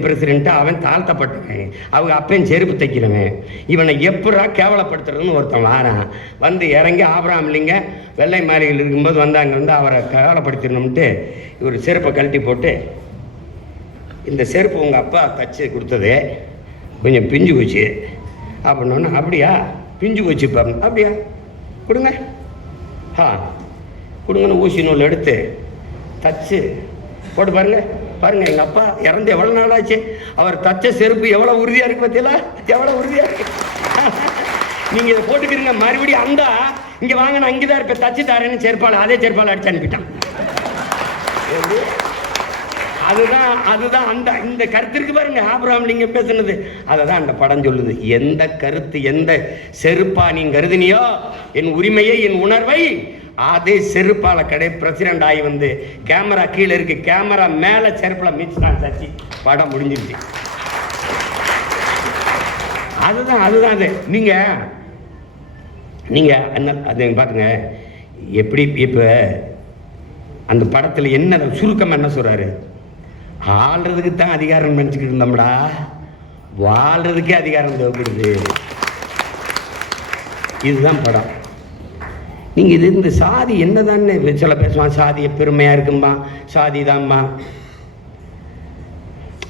பிரசிடென்ட். அவன் தாழ்த்தப்பட்டவன், அவங்க அப்பையும் செருப்பு தைக்கிறவன். இவனை எப்படா கேவலப்படுத்துறதுன்னு ஒருத்தன் வாரான். வந்து இறங்கி ஆபிரகாம் லிங்கன் வெள்ளை மாளிகையில் இருக்கும்போது வந்து அங்கே வந்து அவரை கேவலப்படுத்திடணும்ட்டு இவர் செருப்பை கழட்டி போட்டு, இந்த செருப்பு உங்கள் அப்பா தச்சு கொடுத்தது, கொஞ்சம் பிஞ்சு போச்சு அப்படின்னோன்னு. அப்படியா, பிஞ்சு போச்சு பாருங்க, அப்படியா கொடுங்க, கொடுங்கன்னு ஊசி நூல் எடுத்து தச்சு போட்டு பாருங்க. எங்கள் அப்பா இறந்து எவ்வளோ நாள் ஆச்சு, அவர் தச்ச செருப்பு எவ்வளோ உறுதியாக இருக்கு பார்த்தீங்களா, எவ்வளோ உறுதியாக இருக்கு. நீங்கள் இதை போட்டுக்கிறீங்க, மறுபடியும் அந்த இங்கே வாங்க, நான் இங்கே தான் இருப்பேன், தச்சு தாரேன்னு செருப்பால், அதே செருப்பால் அடிச்சு அனுப்பிட்டான். அதுதான் அந்த இந்த கருத்திற்கு பாருங்க ஆபிரகாம் லிங்கம் பேசுனது. அதை தான் அந்த படம் சொல்லுது. எந்த கருத்து, எந்த செருப்பா நீ கருதினியோ என் உரிமையை, என் உணர்வை, அதே செருப்பால பிரசிடண்ட் ஆகி வந்து கேமரா கீழே இருக்கு, கேமரா மேலே செருப்பில் மிதிச்சுட்டான் சச்சி. படம் முடிஞ்சிருச்சு. அதுதான் அது நீங்கள் அது பாருங்க எப்படி இப்போ அந்த படத்தில் என்ன சுருக்கம் என்ன சொல்கிறாரு, ஆள்றதுக்கு தான் அதிகாரம் நினச்சிக்கிட்டு இருந்தோம்டா, வாழ்றதுக்கே அதிகாரம் தேவைப்படுது. இதுதான் படம். நீங்கள் இது இந்த சாதி என்னதான்னு சில பேசுவான், சாதியை பெருமையாக இருக்கும்பா, சாதி தான்மா.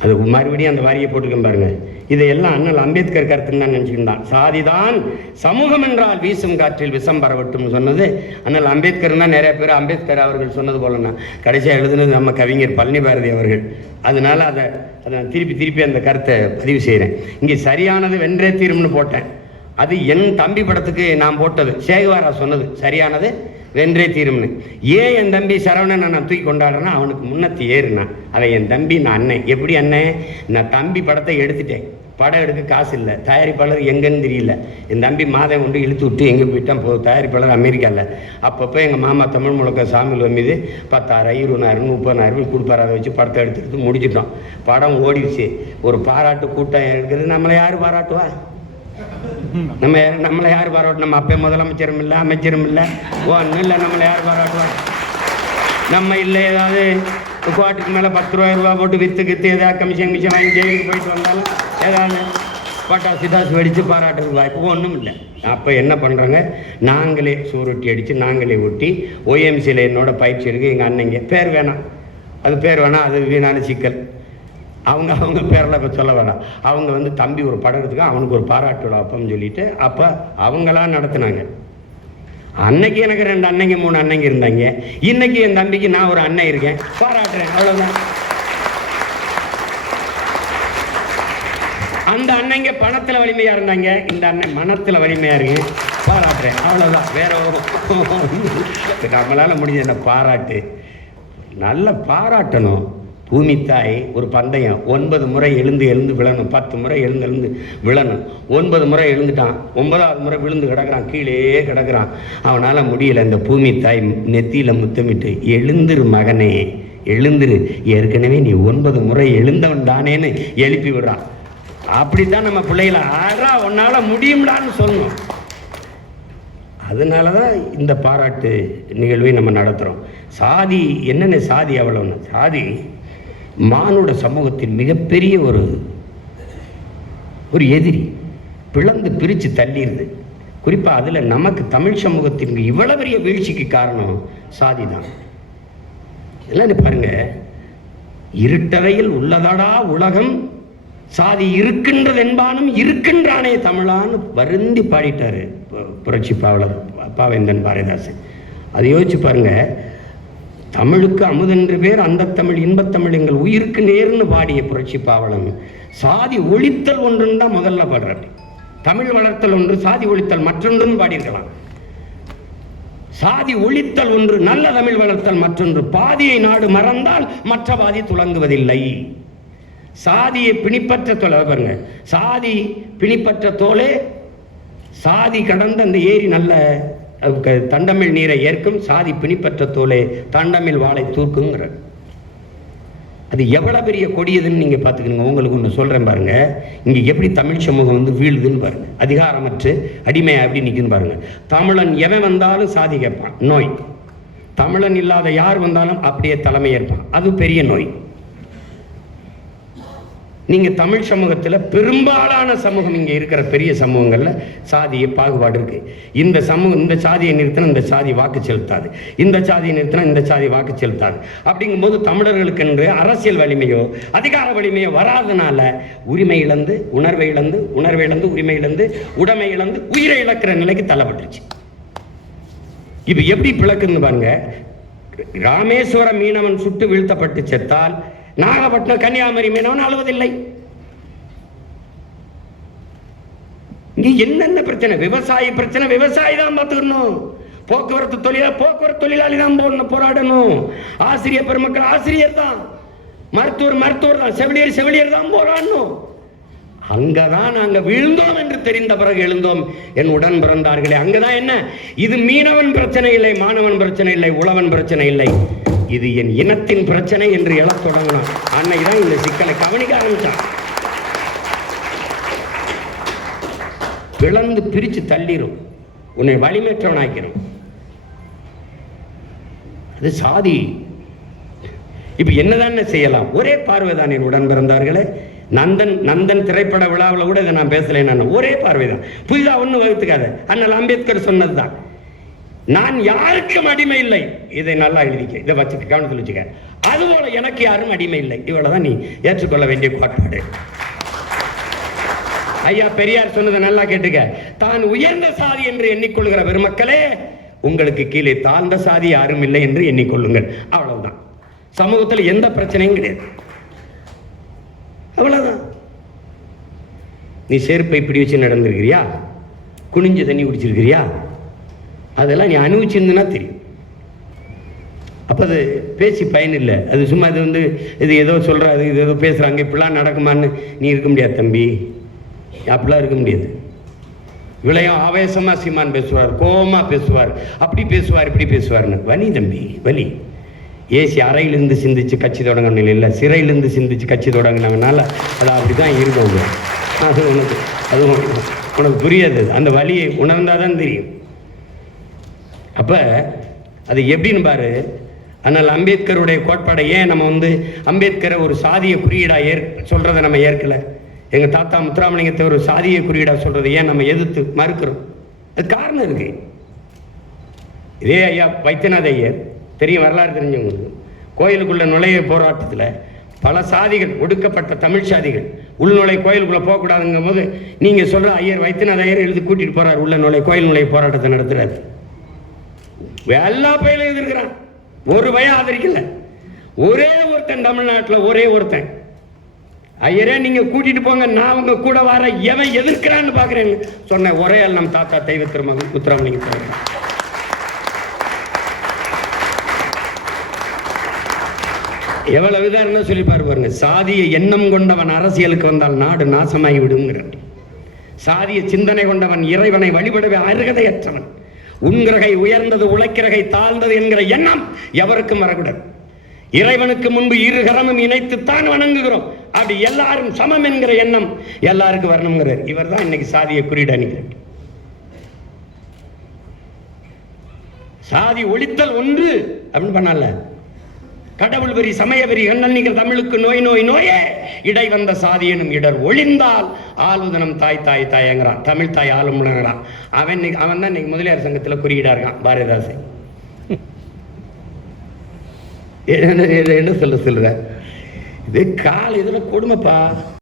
அது மறுபடியும் அந்த வாரியை போட்டுக்க பாருங்க. இதையெல்லாம் அண்ணல் அம்பேத்கர் கருத்துன்னு தான் நினச்சிக்கிட்டான். சாதிதான் சமூகம் என்றால் வீசும் காற்றில் விஷம் பரவட்டும் சொன்னது அண்ணல் அம்பேத்கர் தான். நிறைய பேர் அம்பேத்கர் அவர்கள் சொன்னது போலன்னா கடைசியாக எழுதுனது நம்ம கவிஞர் பழனி பாரதி அவர்கள். அதனால அதை நான் திருப்பி அந்த கருத்தை பதிவு செய்கிறேன். இங்கே சரியானது வென்றே தீரும்னு போட்டேன். அது என் தம்பி படத்துக்கு நான் போட்டது. சேகுவாரா சொன்னது சரியானது வென்றே தீரும்னு. ஏன் என் தம்பி சரவணனை நான் தூக்கி கொண்டாடுறேன்னா அவனுக்கு முன்னத்தி ஏறுனான். அவன் என் தம்பி, நான் அண்ணன். எப்படி அண்ணன்? நான் தம்பி படத்தை எடுத்துட்டேன், படம் எடுக்க காசு இல்லை, தயாரிப்பாளர் எங்கன்னு தெரியல. என் தம்பி மாதம் கொண்டு இழுத்து விட்டு எங்கே போயிட்டான் போ, தயாரிப்பாளர் அமெரிக்காவில். அப்பப்போ எங்கள் மாமா தமிழ் முழக்க சாமியில் மீது 10,000 20,000 30,000 கொடுப்பாரு. அதை வச்சு படத்தை எடுத்துக்கிட்டு முடிச்சிட்டோம். படம் ஓடிடுச்சு. ஒரு பாராட்டு கூட்டம் எடுக்கிறது. நம்மளை யார் பாராட்டுவா? நம்மளை யார் பாராட்டு? நம்ம அப்போ முதலமைச்சரும் இல்லை, அமைச்சரும் இல்லை, ஒன்றும் இல்லை. நம்மளை யார் பாராட்டுவார்? நம்ம இல்லை ஏதாவது கோட்டுக்கு மேலே 10 ரூபா போட்டு விற்று ஏதாவது கமிஷன் வாங்கி ஜெயிலுக்கு போயிட்டு வந்தாலும் ஏதாவது பட்டாசு வெடித்து பாராட்டுறதுக்கு வாய்ப்பு ஒன்றும் இல்லை. அப்போ என்ன பண்ணுறாங்க, நாங்களே சூருட்டி அடித்து நாங்களே ஒட்டி OMCயில் என்னோட பயிற்சி இருக்குது. எங்கள் அண்ணங்க பேர் வேணாம், அது வீணான சிக்கல். அவங்க பேரில் இப்போ சொல்ல வேணாம். அவங்க தம்பி ஒரு படம் எடுத்துக்க, அவனுக்கு ஒரு பாராட்டு விழா அப்பன்னு சொல்லிட்டு அப்போ அவங்களாம் நடத்துனாங்க. அன்னைக்கு எனக்கு 2 அண்ணங்க 3 அண்ணங்க இருந்தாங்க. இன்னைக்கு என் தம்பிக்கு நான் ஒரு அண்ணன் இருக்கேன், பாராட்டுறேன். அவ்வளோதான். அந்த அண்ணங்க பணத்தில் வலிமையாக இருந்தாங்க, இந்த அண்ணன் மனத்தில் வலிமையாக இருக்கு, பாராட்டுறேன். அவ்வளோதான். வேற நம்மளால் முடிஞ்ச என்ன பாராட்டு, நல்ல பாராட்டணும். பூமி தாய் ஒரு பந்தயம் 9 முறை எழுந்து விழணும், 10 முறை எழுந்து விழணும். 9 முறை எழுந்துட்டான், 9வது முறை விழுந்து கிடக்கிறான், கீழே கிடக்கிறான். அவனால் முடியல. இந்த பூமி தாய் நெத்தியில் முத்தமிட்டு, எழுந்துரு மகனே எழுந்துரு, ஏற்கனவே நீ 9 முறை எழுந்தவன் தானேன்னு எழுப்பி விடுறான். அப்படித்தான் நம்ம பிள்ளைகளை ஆறா உன்னால் முடியும்டான்னு சொல்லணும். அதனால தான் இந்த பாராட்டு நிகழ்வை நம்ம நடத்துகிறோம். சாதி என்னென்ன சாதி அவ்வளோன்னு, சாதி மானுட சமூகத்தின் மிகப்பெரிய ஒரு எதிரி, பிரித்து தள்ளிடுது. குறிப்பாக அதில் நமக்கு தமிழ் சமூகத்திற்கு இவ்வளவு பெரிய வீழ்ச்சிக்கு காரணம் சாதி தான். இதெல்லாம் பாருங்க, இருட்டறையில் உள்ளதடா உலகம், சாதி இருக்கின்றது என்பானும் இருக்கின்றானே தமிழான்னு வருந்தி பாடிட்டாரு புரட்சி பாவலர் பாவேந்தன் பாரதிதாசன். அதை யோசிச்சு பாருங்க. தமிழுக்கு அமுதென்று பேர், அந்த தமிழ் இன்பத்தமிழ் எங்கள் உயிருக்கு நேர்னு பாடிய புரட்சி பாவலன் சாதி ஒழித்தல் ஒன்றுன்னு தான் முதல்ல பாடுறாரு. தமிழ் வளர்த்தல் ஒன்று, சாதி ஒழித்தல் மற்றொன்றுன்னு பாடியிருக்கலாம். சாதி ஒழித்தல் ஒன்று, நல்ல தமிழ் வளர்த்தல் மற்றொன்று. பாதியை நாடு மறந்தால் மற்ற பாதி துலங்குவதில்லை. சாதியை பிணிப்பற்ற தோலை பாருங்க, சாதி பிணிப்பற்ற தோலே சாதி கடந்த அந்த ஏரி நல்ல தண்டமிழ் நீரை ஏற்கும், சாதி பிணிப்பற்ற தோலே தண்டமிழ் வாழை தூக்குங்கிற. அது எவ்வளவு பெரிய கொடியதுன்னு நீங்க பாத்துக்கணுங்க. உங்களுக்கு ஒன்று சொல்றேன் பாருங்க, இங்க எப்படி தமிழ் சமூகம் வீழுதுன்னு பாருங்க. அதிகாரமற்று அடிமையா எப்படி நிற்குன்னு பாருங்க. தமிழன் எவன் வந்தாலும் சாதி கேட்பான், நோய். தமிழன் இல்லாத யார் வந்தாலும் அப்படியே தலைமை ஏற்பான், அது பெரிய நோய். நீங்கள் தமிழ் சமூகத்தில் பெரும்பாலான சமூகம் இங்கே இருக்கிற பெரிய சமூகங்களில் சாதிய பாகுபாடு இருக்குது. இந்த சாதியை நிறுத்தினா இந்த சாதி வாக்கு செலுத்தாது, இந்த சாதியை நிறுத்தினா இந்த சாதி வாக்கு செலுத்தாது. அப்படிங்கும்போது தமிழர்களுக்கு என்று அரசியல் வலிமையோ அதிகார வலிமையோ வராதனால உரிமை இழந்து உணர்வை இழந்து உரிமை இழந்து உடைமை இழந்து உயிரை இழக்கிற நிலைக்கு தள்ளப்பட்டுருச்சு. இது எப்படி பிளக்குன்னு பாருங்க. ராமேஸ்வர மீனவன் சுட்டு வீழ்த்தப்பட்டு செத்தால் நாகப்பட்டினம் கன்னியாகுமரி மீனவன் அழுவதில்லை. இங்க என்னென்ன பிரச்சனை? விவசாய பிரச்சனை விவசாயி தான் பார்த்துக்கணும். போக்குவரத்து தொழிலாளி தான் போராடணும். ஆசிரியர் பெருமக்கள் ஆசிரியர் தான், மருத்துவர் தான், செவிலியர் தான் போராடணும். அங்கதான் நாங்க வீழ்ந்தோம் என்று தெரிந்த பிறகு எழுந்தோம் என் உடன் பிறந்தார்களே. அங்கதான் என்ன, இது மீனவன் பிரச்சனை இல்லை, மாணவன் பிரச்சனை இல்லை, உழவன் பிரச்சனை இல்லை, இது என் இனத்தின் பிரச்சனை என்று எழத் தொடங்கினான். அன்னைக்குதான் இந்த சிக்கலை கவனிக்க ஆரம்பிச்சான். பிளந்து பிரித்து தள்ளிடும், உன்னை வலிமற்றவன் ஆக்கிறோம். அது சாதி. இப்ப என்னதான் செய்யலாம்? ஒரே பார்வைதான் என் உடன் பிறந்தார்களே. நந்தன் திரைப்பட விழாவில் கூட இதை நான் பேசலேன். நான் ஒரே பார்வைதான், புதிதா ஒண்ணு வகுத்துக்காத. அண்ணல் அம்பேத்கர் சொன்னதுதான், நான் யாருக்கும் அடிமை இல்லை. இதை நல்லா எழுதிக்க, இதை வச்சுக்க, கவனத்தில் வச்சுக்க. அதுபோல எனக்கு யாரும் அடிமை இல்லை. இவ்வளவுதான் நீ ஏற்றுக்கொள்ள வேண்டிய கோட்பாடு. ஐயா பெரியார் சொன்னதை நல்லா கேட்டுக்க. தான் உயர்ந்த சாதி என்று எண்ணிக்கொள்கிற பெருமக்களே, உங்களுக்கு கீழே தாழ்ந்த சாதி யாரும் இல்லை என்று எண்ணிக்கொள்ளுங்கள். அவ்வளவுதான். சமூகத்தில் எந்த பிரச்சனையும் கிடையாது. அவ்வளவுதான். நீ செருப்பை இப்படி வச்சு நடந்திருக்கிறியா? குனிஞ்சு தண்ணி குடிச்சிருக்கிறியா? அதெல்லாம் நீ அனுபவிச்சிருந்தா தெரியும். அப்போ அது பேசி பயன் இல்லை. அது சும்மா இது ஏதோ சொல்கிறாரு, இது ஏதோ பேசுகிறாங்க, இப்படிலாம் நடக்குமான்னு நீ இருக்க முடியாது தம்பி. அப்படிலாம் இருக்க முடியாது. இவ்வளையும் ஆவேசமாக சீமான் பேசுவார், கோபமாக பேசுவார், அப்படி பேசுவார், இப்படி பேசுவார்னு. வலி தம்பி, வலி. ஏசி அறையிலிருந்து சிந்திச்சு கட்சி தொடங்கணும் இல்லை, சிறையிலிருந்து சிந்திச்சு கட்சி தொடங்கினாங்கனால அது அப்படி தான் இருக்கும். அது உனக்கு புரியாது. அந்த வலியை உணர்ந்தாதான் தெரியும். அப்போ அது எப்படின்னு பாரு. ஆனால் அம்பேத்கருடைய கோட்பாடை ஏன் நம்ம அம்பேத்கரை ஒரு சாதிய குறியீடாக சொல்கிறத நம்ம ஏற்கலை? எங்கள் தாத்தா முத்துராமலிங்கத்தை ஒரு சாதிய குறியீடாக சொல்கிறத ஏன் நம்ம எதிர்த்து மறுக்கிறோம்? அது காரணம் இருக்கு. இதே ஐயா வைத்தியநாத ஐயர் தெரியும், வரலாறு தெரிஞ்சவங்களுக்கு. கோயிலுக்குள்ள நுழைய போராட்டத்தில் பல சாதிகள், ஒடுக்கப்பட்ட தமிழ் சாதிகள் உள்நுழை கோயிலுக்குள்ளே போகக்கூடாதுங்கும் போது நீங்கள் சொல்கிற ஐயர் வைத்தியநாத ஐயர் எழுதி கூட்டிகிட்டு போகிறார் உள்ள நுழை, கோயில் நுழைய போராட்டத்தை நடத்துகிறார். எல்லா பயிலும் எதிர்க்கிறான், ஒரு பயம் ஆதரிக்கல. ஒரே ஒருத்தன் தமிழ்நாட்டில், ஒரே ஒருத்தன், ஐயரே நீங்க கூட்டிட்டு போங்க, நான் உங்க கூட வர, எவன் எதிர்க்கிறான்னு பாக்குறேன்னு சொன்ன ஒரே ஆள் நம் தாத்தா தெய்வ திருமகன் முத்துராமலிங்க. எவ்வளவு விதம் சொல்லி பாருங்க. சாதிய எண்ணம் கொண்டவன் அரசியலுக்கு வந்தால் நாடு நாசமாகி விடுங்கிற. சாதிய சிந்தனை கொண்டவன் இறைவனை வழிபடவே அருகதையற்றவன். உன்கிரகை உயர்ந்தது, உழைக்கிறகை தாழ்ந்தது என்கிற எண்ணம் எவருக்கும் வரக்கூடாது. இறைவனுக்கு முன்பு இரு கரமும் இணைத்துத்தான் வணங்குகிறோம். அப்படி எல்லாரும் சமம் என்கிற எண்ணம் எல்லாருக்கும் வரணுங்கிறார். இவர் தான் இன்னைக்கு சாதிய குறியீடு அணிகிறார். சாதி ஒழித்தல் ஒன்று அப்படின்னு பண்ணல. கடவுள் வரி, சமய வரி, எண்ணல் நீங்க தமிழுக்கு நோய் நோய் நோயே, இடை வந்த சாதி எனும் இடர் ஒழிந்தால் ஆளுதனம் தாய் தாய் தாயங்கிறான். தமிழ் தாய் ஆளுமுழங்கிறான். அவன் தான் இன்னைக்கு முதலியார் சங்கத்தில் குறியீடா இருக்கான் பாரதிதாசன். என்ன சொல்ற இது கால் இதுல கொடுமைப்பா.